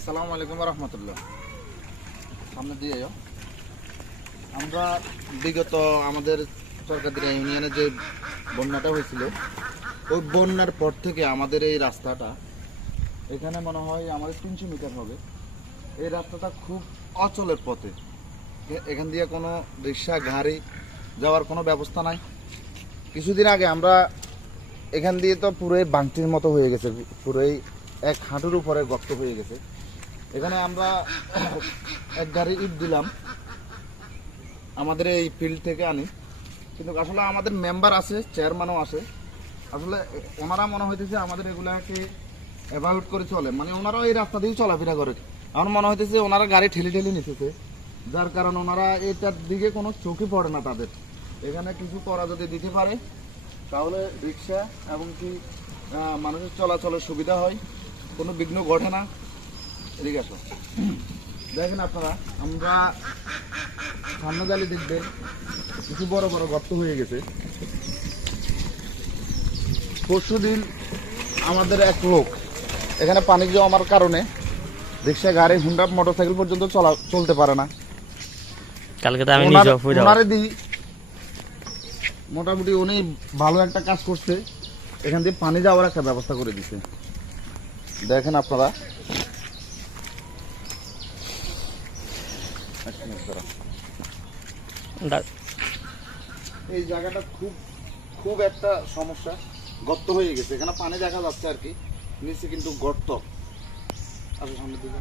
আসসালামু আলাইকুম রহমতুল্লাহ। সামনে দিয়ে যাও। আমরা বিগত আমাদের সরকারদিয়া ইউনিয়নে যে বন্যাটা হয়েছিল, ওই বন্যার পর থেকে আমাদের এই রাস্তাটা এখানে মনে হয় আমাদের 300 মিটার হবে। এই রাস্তাটা খুব অচলের পথে, এখান দিয়ে কোনো রিক্সা গাড়ি যাওয়ার কোনো ব্যবস্থা নাই। কিছুদিন আগে আমরা এখান দিয়ে তো পুরোই বাংটির মতো হয়ে গেছে, পুরোই এক হাঁটুর উপরে গর্ত হয়ে গেছে। এখানে আমরা এক গাড়ি ইট দিলাম, আমাদের এই ফিল্ড থেকে আনি, কিন্তু আসলে আমাদের মেম্বার আছে, চেয়ারম্যানও আছে, আসলে ওনারা মনে হইতেছে আমাদের এগুলাকে অ্যাভয়েড করে চলে, মানে ওনারাও এই রাস্তা দিয়েই চলাফেরা করে। আমার মনে হইতেছে ওনারা গাড়ি ঠেলে ঠেলে নিতেছে, যার কারণে ওনারা এটার দিকে কোনো চোখই পড়ে না তাদের। এখানে কিছু করা যদি দিতে পারে তাহলে রিক্সা এবং কি মানুষের চলাচলের সুবিধা হয়, কোনো বিঘ্ন ঘটে না। এদিকে আসো, দেখেন আপনারা, আমরা সামনে জালি দেখবেন কিছু বড় বড় গর্ত হয়ে গেছে। পরশুদিন আমাদের এক লোক এখানে পানি জমার কারণে রিক্সা গাড়ি হুন্ডা মোটরসাইকেল পর্যন্ত চলতে পারে না। কালকে তো আমি নিজেও ফুইরা ওনারে দিই, মোটামুটি উনি ভালো একটা কাজ করছে, এখান দিয়ে পানি যাওয়ার একটা ব্যবস্থা করে দিছে। দেখেন আপনারা, এই জায়গাটা খুব খুব একটা সমস্যা, গর্ত হয়ে গেছে, এখানে পানি দেখা যাচ্ছে আর কি, নিচে কিন্তু গর্ত। আচ্ছা সামনের দিকে